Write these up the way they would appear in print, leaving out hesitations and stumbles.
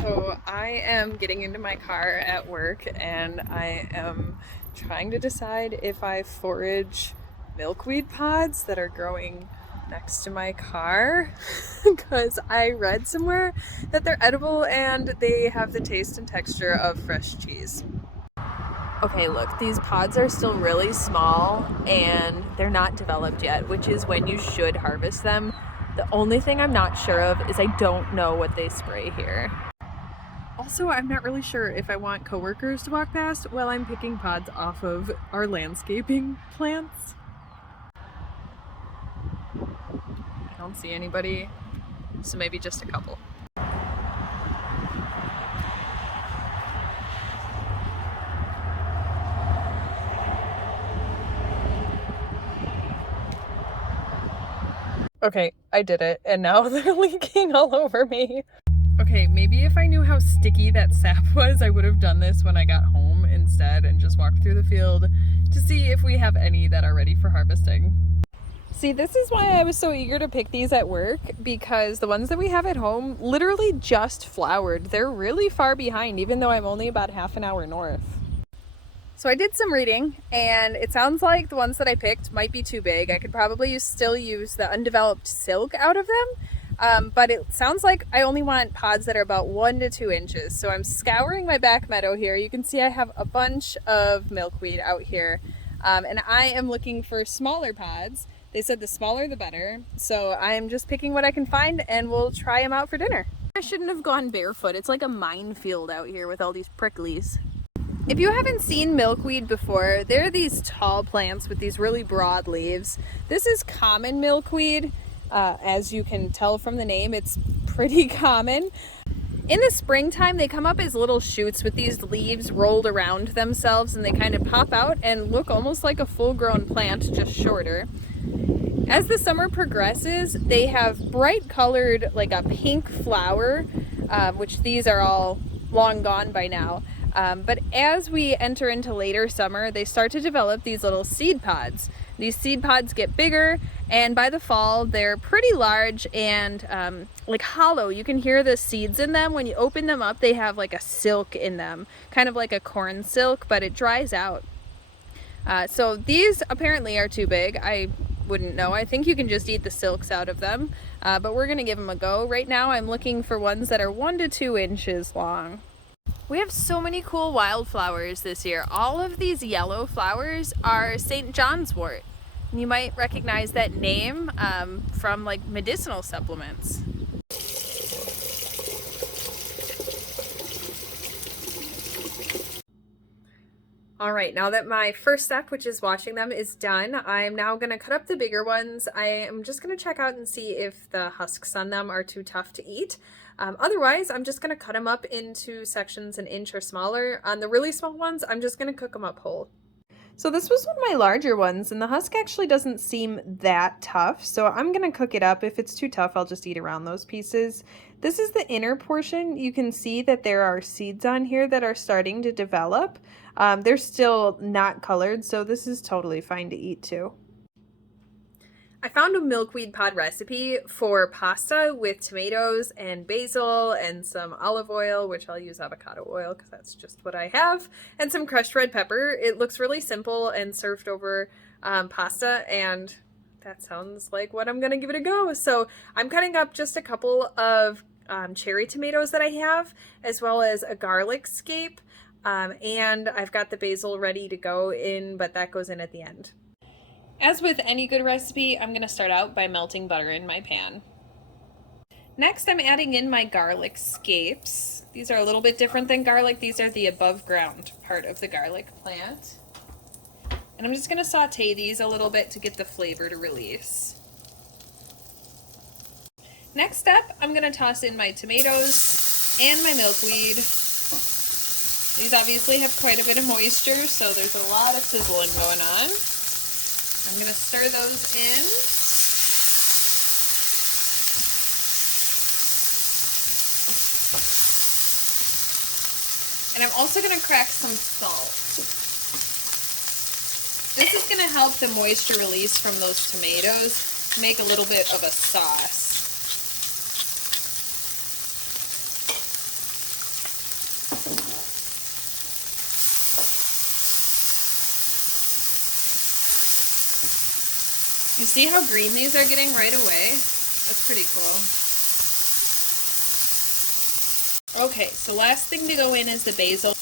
So I am getting into my car at work and I am trying to decide if I forage milkweed pods that are growing next to my car because I read somewhere that they're edible and they have the taste and texture of fresh cheese. Okay, look, these pods are still really small and they're not developed yet, which is when you should harvest them. The only thing I'm not sure of is I don't know what they spray here. Also, I'm not really sure if I want coworkers to walk past while I'm picking pods off of our landscaping plants. I don't see anybody, so maybe just a couple. Okay, I did it, and now they're leaking all over me. Okay, maybe if I knew how sticky that sap was, I would have done this when I got home instead and just walked through the field to see if we have any that are ready for harvesting. See, this is why I was so eager to pick these at work, because the ones that we have at home literally just flowered. They're really far behind, even though I'm only about half an hour north. So I did some reading, and it sounds like the ones that I picked might be too big. I could probably still use the undeveloped silk out of them, but it sounds like I only want pods that are about 1 to 2 inches. So I'm scouring my back meadow here. You can see I have a bunch of milkweed out here, and I am looking for smaller pods. They said the smaller the better, so I'm just picking what I can find and we'll try them out for dinner. I shouldn't have gone barefoot. It's like a minefield out here with all these pricklies. If you haven't seen milkweed before, they're these tall plants with these really broad leaves. This is common milkweed. As you can tell from the name, it's pretty common. In the springtime, they come up as little shoots with these leaves rolled around themselves, and they kind of pop out and look almost like a full-grown plant, just shorter. As the summer progresses, they have bright colored, like a pink flower, which these are all long gone by now. But as we enter into later summer, they start to develop these little seed pods. These seed pods get bigger, and by the fall, they're pretty large and like hollow. You can hear the seeds in them. When you open them up, they have like a silk in them, kind of like a corn silk, but it dries out. So these apparently are too big. I wouldn't know. I think you can just eat the silks out of them, but we're gonna give them a go. Right now, I'm looking for ones that are 1 to 2 inches long. We have so many cool wildflowers this year. All of these yellow flowers are St. John's wort. You might recognize that name from like medicinal supplements. All right, now that my first step, which is washing them, is done, I'm now gonna cut up the bigger ones. I am just gonna check out and see if the husks on them are too tough to eat. Otherwise, I'm just gonna cut them up into sections 1 inch or smaller. On the really small ones, I'm just gonna cook them up whole. So this was one of my larger ones, and the husk actually doesn't seem that tough, so I'm gonna cook it up. If it's too tough, I'll just eat around those pieces. This is the inner portion. You can see that there are seeds on here that are starting to develop. They're still not colored, so this is totally fine to eat too. I found a milkweed pod recipe for pasta with tomatoes and basil and some olive oil, which I'll use avocado oil because that's just what I have, and some crushed red pepper. It looks really simple and served over pasta, and that sounds like what I'm gonna give it a go. So I'm cutting up just a couple of cherry tomatoes that I have, as well as a garlic scape, and I've got the basil ready to go in, but that goes in at the end. As with any good recipe, I'm going to start out by melting butter in my pan. Next, I'm adding in my garlic scapes. These are a little bit different than garlic. These are the above ground part of the garlic plant. And I'm just going to saute these a little bit to get the flavor to release. Next step, I'm going to toss in my tomatoes and my milkweed. These obviously have quite a bit of moisture, so there's a lot of sizzling going on. I'm going to stir those in. And I'm also going to crack some salt. This is going to help the moisture release from those tomatoes make a little bit of a sauce. see how green these are getting right away? That's pretty cool. Okay, so last thing to go in is the basil.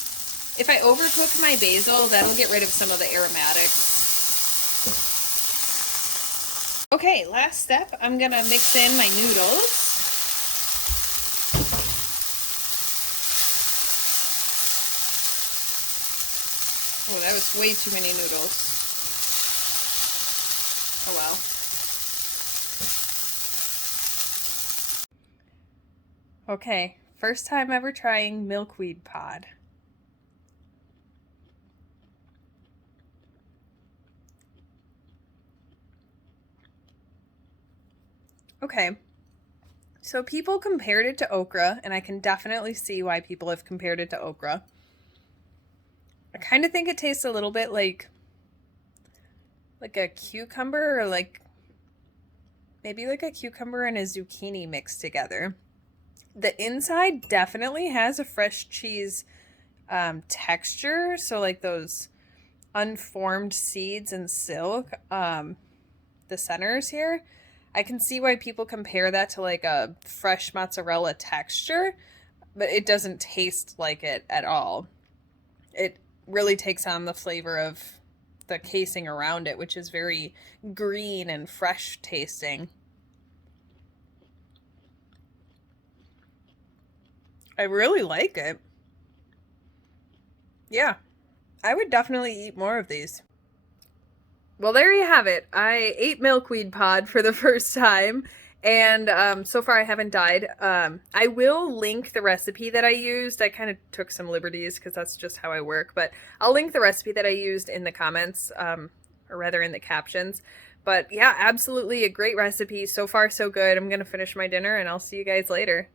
If I overcook my basil, that'll get rid of some of the aromatics. Okay, last step, I'm gonna mix in my noodles. Oh, that was way too many noodles. Oh well. Okay, first time ever trying milkweed pod. Okay, so people compared it to okra, and I can definitely see why people have compared it to okra. I kind of think it tastes a little bit like a cucumber, or maybe like a cucumber and a zucchini mixed together. The inside definitely has a fresh cheese texture, so like those unformed seeds and silk, the centers here. I can see why people compare that to like a fresh mozzarella texture, but it doesn't taste like it at all. It really takes on the flavor of the casing around it, which is very green and fresh tasting. I really like it. Yeah, I would definitely eat more of these. Well, there you have it. I ate milkweed pod for the first time, and so far I haven't died. I will link the recipe that I used. I kind of took some liberties because that's just how I work, but I'll link the recipe that I used in the comments, or rather in the captions. But yeah, absolutely a great recipe. So far, so good. I'm going to finish my dinner, and I'll see you guys later.